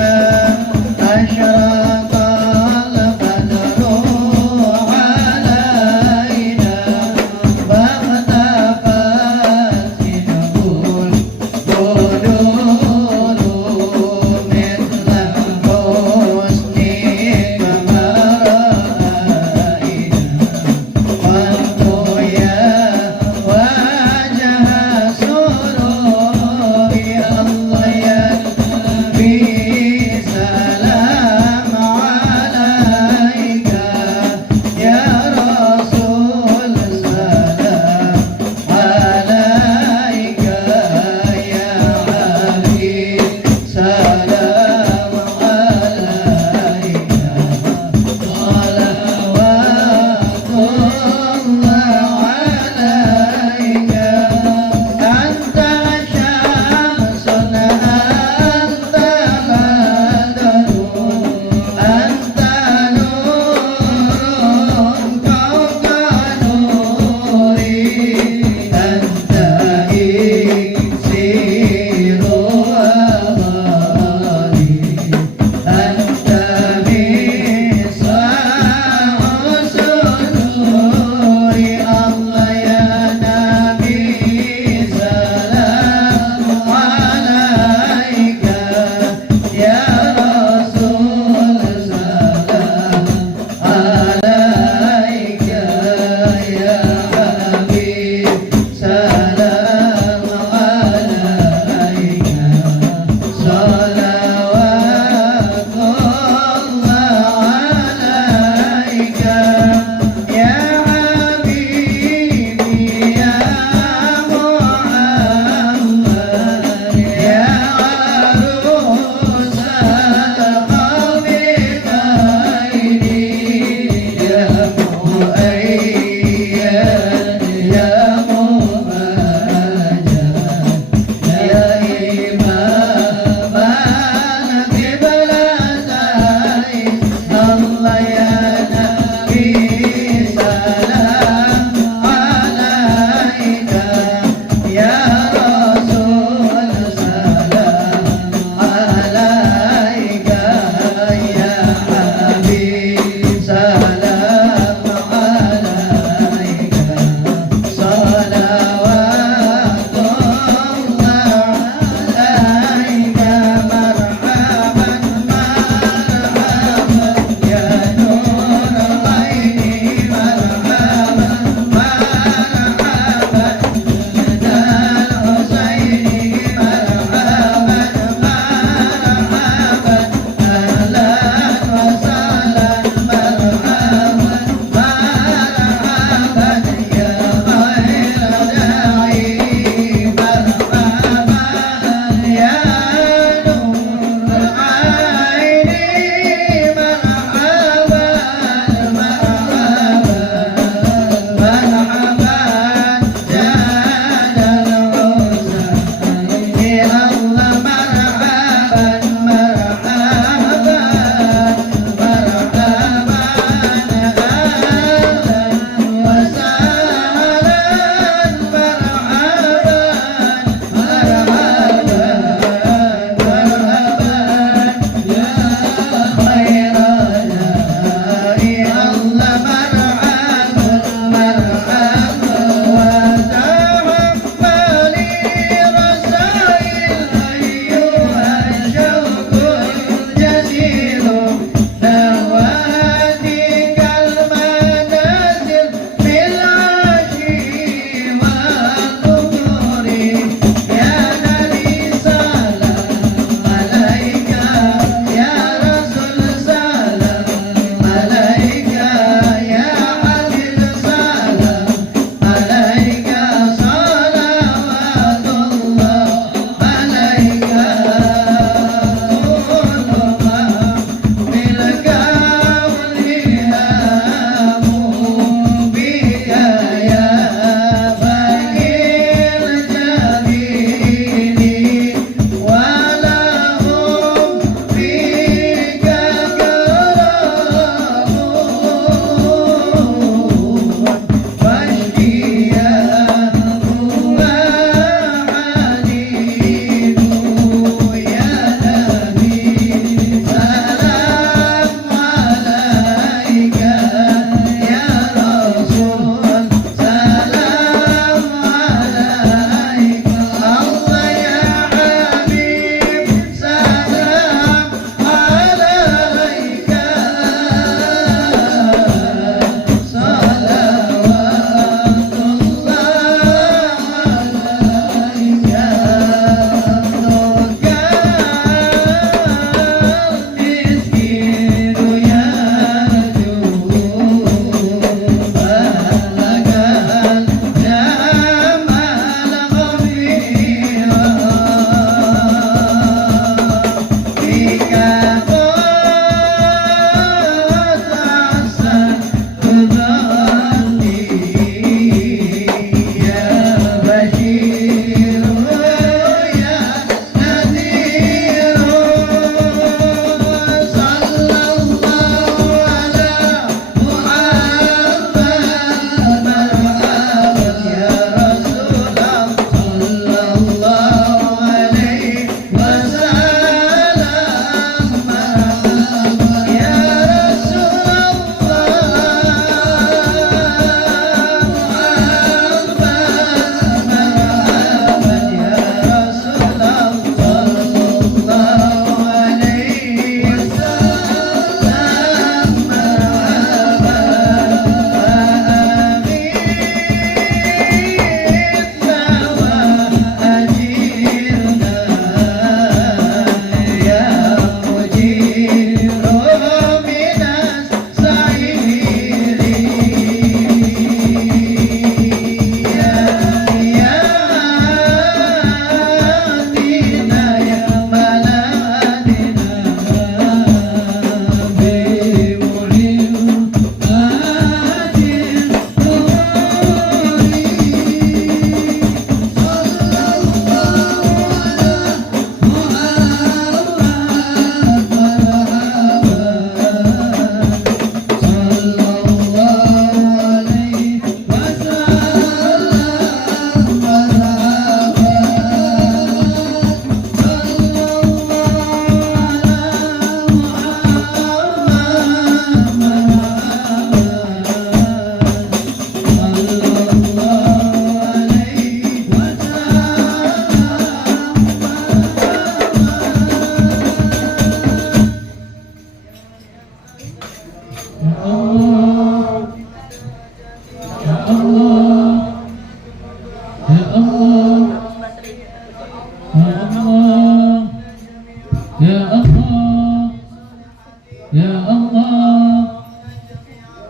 Ya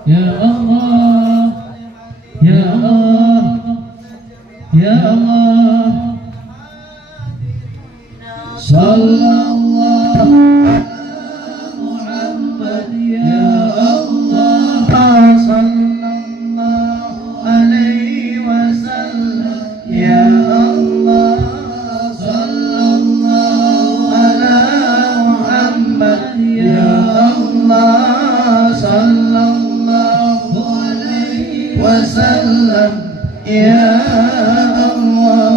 Ya Allah, Ya Allah, Ya Allah. Sallallahu Muhammad ya Allah, sallallahu alaihi wasallam ya Allah, sallallahu ala Muhammad ya Allah, sallallahu alaihi wasallam ya Allah.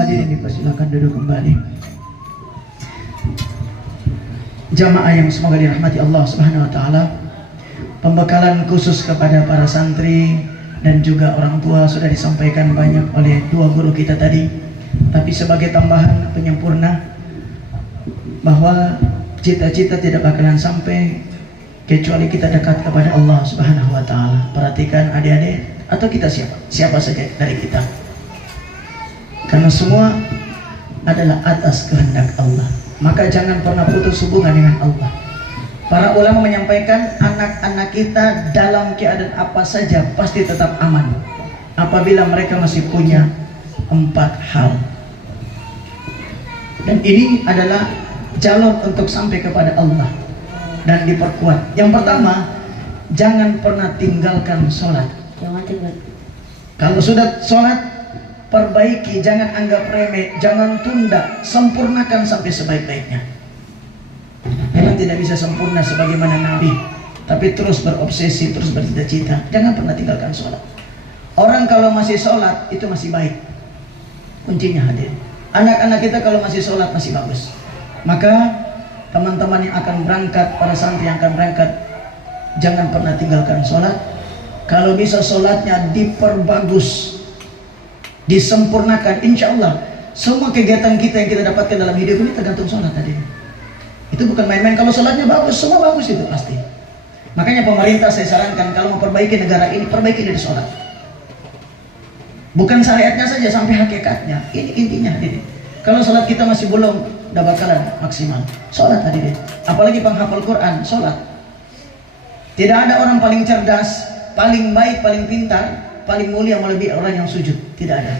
Hadirin dipersilakan duduk kembali. Jamaah yang semoga dirahmati Allah Subhanahu wa taala. Pembekalan khusus kepada para santri dan juga orang tua sudah disampaikan banyak oleh dua guru kita tadi. Tapi sebagai tambahan penyempurna bahwa cita-cita tidak bakalan sampai kecuali kita dekat kepada Allah Subhanahu wa taala. Perhatikan adik-adik atau kita siapa saja dari kita. Karena semua adalah atas kehendak Allah. Maka jangan pernah putus hubungan dengan Allah. Para ulama menyampaikan anak-anak kita dalam keadaan apa saja pasti tetap aman apabila mereka masih punya 4 hal. Dan ini adalah jalur untuk sampai kepada Allah dan diperkuat. Yang pertama, jangan pernah tinggalkan sholat. Jangan tinggal. Kalau sudah sholat, perbaiki, jangan anggap remeh, jangan tunda, sempurnakan sampai sebaik-baiknya. Memang tidak bisa sempurna sebagaimana Nabi, tapi terus berobsesi, terus bercita-cita. Jangan pernah tinggalkan sholat. Orang kalau masih sholat itu masih baik. Kuncinya hadir. Anak-anak kita kalau masih sholat masih bagus. Maka teman-teman yang akan berangkat, para santri yang akan berangkat, jangan pernah tinggalkan sholat. Kalau bisa sholatnya diperbagus, disempurnakan, insya Allah semua kegiatan kita yang kita dapatkan dalam hidup ini tergantung sholat tadi. Itu bukan main-main. Kalau sholatnya bagus, semua bagus itu pasti. Makanya pemerintah saya sarankan kalau memperbaiki negara ini, perbaiki dari sholat. Bukan syariatnya saja, sampai hakikatnya. Ini intinya ini. Kalau sholat kita masih belum, udah bakalan maksimal. Sholat tadi deh. Apalagi penghafal Quran, sholat. Tidak ada orang paling cerdas, paling baik, paling pintar, paling mulia melebihi orang yang sujud. Tidak ada.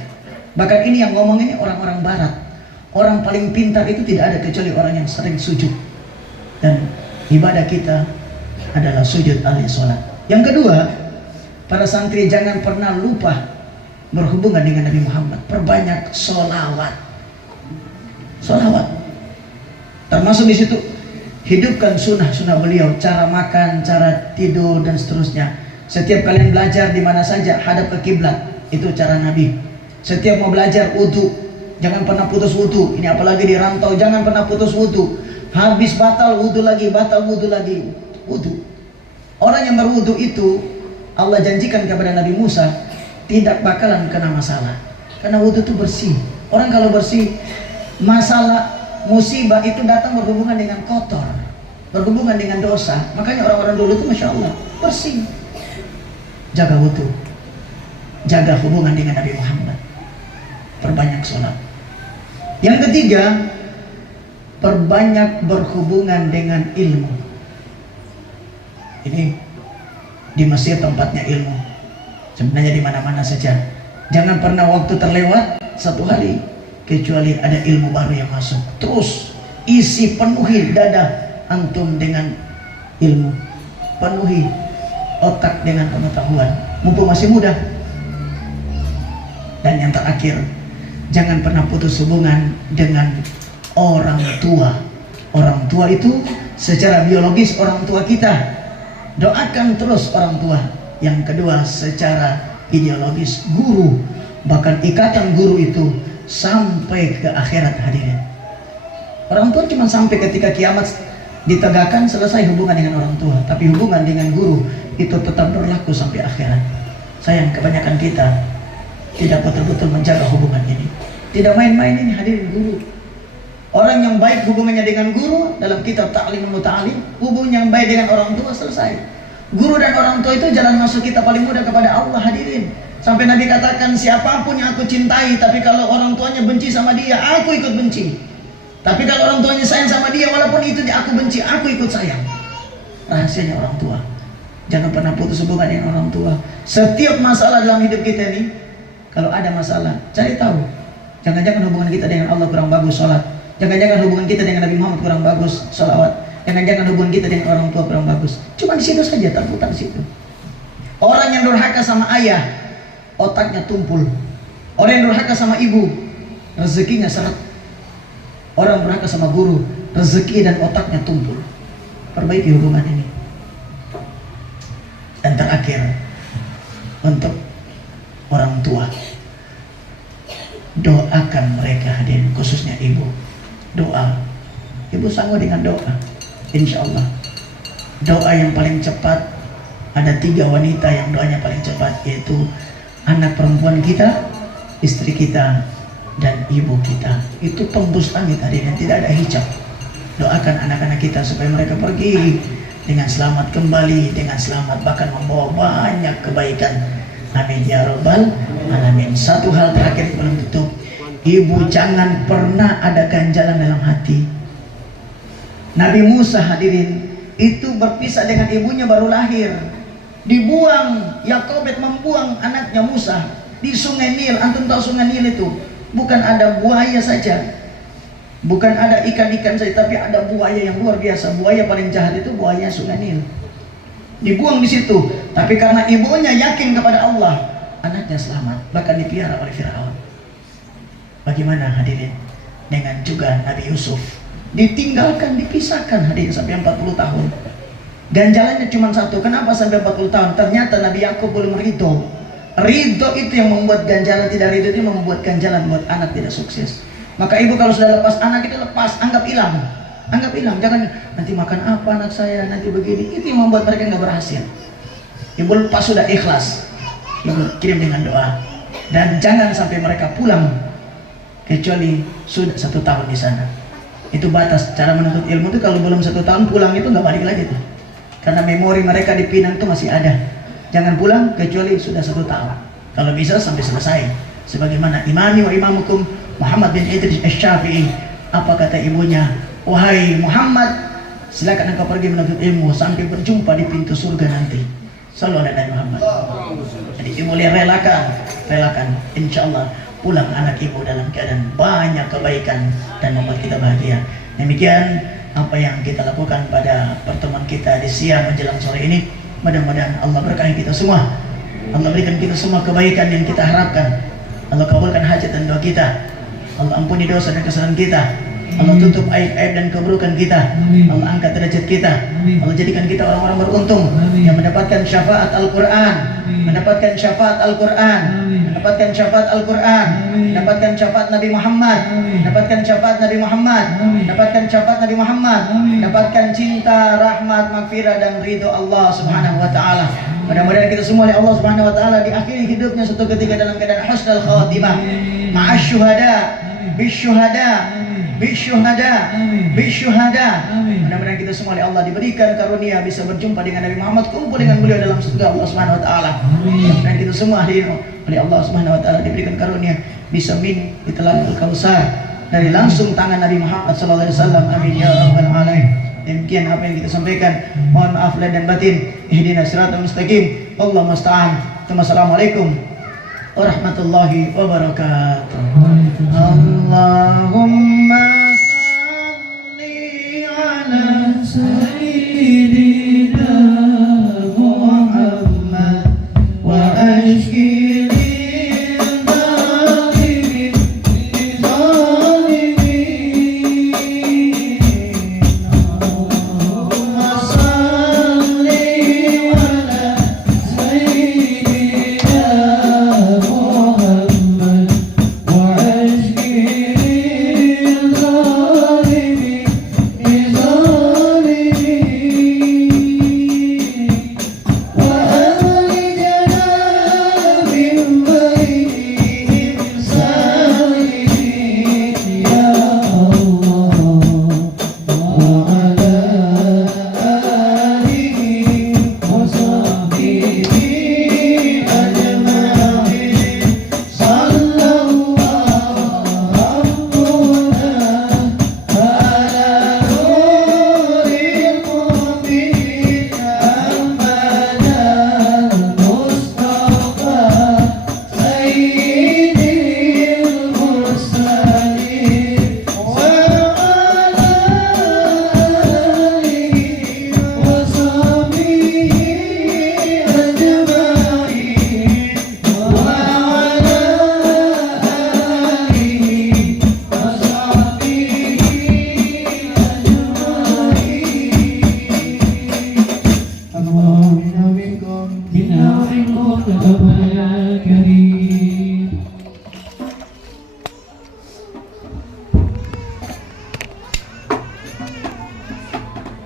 Bahkan ini yang ngomong ini orang-orang barat. Orang paling pintar itu tidak ada kecuali orang yang sering sujud. Dan ibadah kita adalah sujud alias sholat. Yang kedua, para santri jangan pernah lupa berhubungan dengan Nabi Muhammad. Perbanyak sholawat. Sholawat. Termasuk di situ hidupkan sunnah-sunnah beliau, cara makan, cara tidur dan seterusnya. Setiap kalian belajar di mana saja hadap ke kiblat, itu cara Nabi. Setiap mau belajar wudu, jangan pernah putus wudu. Ini apalagi di rantau, jangan pernah putus wudu. Habis batal wudu lagi, batal wudu lagi, wudu. Orang yang berwudu itu Allah janjikan kepada Nabi Musa tidak bakalan kena masalah. Karena wudu itu bersih. Orang kalau bersih, masalah musibah itu datang berhubungan dengan kotor, berhubungan dengan dosa. Makanya orang-orang dulu itu Masya Allah bersih. Jaga wudu, jaga hubungan dengan Nabi Muhammad, perbanyak sholat. Yang ketiga, perbanyak berhubungan dengan ilmu. Ini di Mesir tempatnya ilmu. Sebenarnya di mana-mana saja. Jangan pernah waktu terlewat satu hari kecuali ada ilmu baru yang masuk. Terus isi penuhi dada antum dengan ilmu, penuhi otak dengan pengetahuan mumpung masih muda. Dan yang terakhir, jangan pernah putus hubungan dengan orang tua. Orang tua itu secara biologis orang tua kita, doakan terus orang tua. Yang kedua, secara ideologis guru, bahkan ikatan guru itu sampai ke akhirat hadirin. Orang tua cuma sampai ketika kiamat ditegakkan selesai hubungan dengan orang tua, tapi hubungan dengan guru itu tetap berlaku sampai akhirat. Sayang kebanyakan kita tidak betul-betul menjaga hubungan ini. Tidak main-main ini hadirin guru. Orang yang baik hubungannya dengan guru dalam kitab Ta'limul Muta'alim, hubungan yang baik dengan orang tua selesai. Guru dan orang tua itu jalan masuk kita paling mudah kepada Allah hadirin. Sampai Nabi katakan siapapun yang aku cintai, tapi kalau orang tuanya benci sama dia, aku ikut benci. Tapi kalau orang tuanya sayang sama dia, walaupun itu aku benci, aku ikut sayang. Rahasianya orang tua. Jangan pernah putus hubungan dengan orang tua. Setiap masalah dalam hidup kita ini, kalau ada masalah, cari tahu. Jangan-jangan hubungan kita dengan Allah kurang bagus sholat. Jangan-jangan hubungan kita dengan Nabi Muhammad kurang bagus sholawat. Jangan-jangan hubungan kita dengan orang tua kurang bagus. Cuma di situ saja, terputar di situ. Orang yang durhaka sama ayah, otaknya tumpul. Orang yang durhaka sama ibu, rezekinya seret. Orang durhaka sama guru, rezeki dan otaknya tumpul. Perbaiki hubungan ini. Dan terakhir, untuk orang tua, doakan mereka, hadirin, khususnya ibu. Doa, ibu sanggup dengan doa, insya Allah. Doa yang paling cepat, ada 3 wanita yang doanya paling cepat, yaitu anak perempuan kita, istri kita, dan ibu kita. Itu tembus langit, hadirin, tidak ada hijab. Doakan anak-anak kita supaya mereka pergi dengan selamat, kembali dengan selamat, bahkan membawa banyak kebaikan. Amin ya rabbal alamin. Satu hal terakhir sebelum tutup, ibu jangan pernah ada ganjalan dalam hati. Nabi Musa, hadirin, itu berpisah dengan ibunya baru lahir, dibuang. Yakobet membuang anaknya Musa di sungai Nil. Antum tahu sungai Nil itu bukan ada buaya saja, bukan ada ikan-ikan saja, tapi ada buaya yang luar biasa. Buaya paling jahat itu buaya sungai Nil. Dibuang di situ, tapi karena ibunya yakin kepada Allah, anaknya selamat, bahkan dipelihara oleh Firaun. Bagaimana, hadirin, dengan juga Nabi Yusuf? Ditinggalkan, dipisahkan, hadirin, sampai 40 tahun. Ganjalannya cuma satu. Kenapa sampai 40 tahun? Ternyata Nabi Yakub belum ridho. Ridho itu yang membuat ganjalan, tidak ridho itu membuat ganjalan buat anak tidak sukses. Maka ibu kalau sudah lepas anak itu, lepas, anggap hilang. Anggap hilang, jangan nanti makan apa anak saya, nanti begini. Itu yang membuat mereka nggak berhasil. Ibu lepas sudah ikhlas, ibu kirim dengan doa. Dan jangan sampai mereka pulang kecuali sudah 1 tahun di sana. Itu batas cara menuntut ilmu itu. Kalau belum 1 tahun pulang itu nggak balik lagi tuh. Karena memori mereka di Pinang itu masih ada. Jangan pulang kecuali sudah 1 tahun. Kalau bisa sampai selesai. Sebagaimana imami wa imamukum Muhammad bin Idris Asy-Syafi'i. Apa kata ibunya? Wahai Muhammad, silakan engkau pergi menuntut ilmu sampai berjumpa di pintu surga nanti. Sallallahu alaihi Muhammad. Jadi ibu relakan, insya Allah pulang anak ibu dalam keadaan banyak kebaikan dan membuat kita bahagia. Demikian apa yang kita lakukan pada pertemuan kita di siang menjelang sore ini. Mudah-mudahan Allah berkahi kita semua. Allah berikan kita semua kebaikan yang kita harapkan. Allah kabulkan hajat dan doa kita. Allah ampuni dosa dan kesalahan kita. Allah tutup aib-aib dan keburukan kita. Allah angkat derajat kita. Allah jadikan kita orang-orang beruntung yang mendapatkan syafaat Al-Quran, mendapatkan syafaat Al-Quran, mendapatkan syafaat Al-Quran, mendapatkan syafaat Nabi Muhammad, mendapatkan syafaat Nabi Muhammad, mendapatkan syafaat Nabi Muhammad, mendapatkan cinta, rahmat, maghfirah dan ridho Allah Subhanahu wa taala. Mudah-mudahan kita semua oleh Allah Subhanahu wa taala diakhiri hidupnya suatu ketika dalam keadaan husnul khatimah ma'asy syuhada, bisyuhada, bisyuhada, bisyuhada. Mudah-mudahan kita semua oleh Allah diberikan karunia bisa berjumpa dengan Nabi Muhammad, kumpul dengan beliau dalam surga Allah Subhanahu wa taala. Mudah-mudahan kita semua oleh Allah Subhanahu wa taala diberikan karunia bisa minum di Telaga Al-Kautsar dari langsung tangan Nabi Muhammad sallallahu alaihi wasallam. Amin ya rabbal alamin. Demikian apa yang kita sampaikan. Mohon maaf lahir dan batin. Ihdinas siratal mustaqim. Allahumma musta'an. Assalamualaikum warahmatullahi wabarakatuh. Allahumma salli ala sayyidina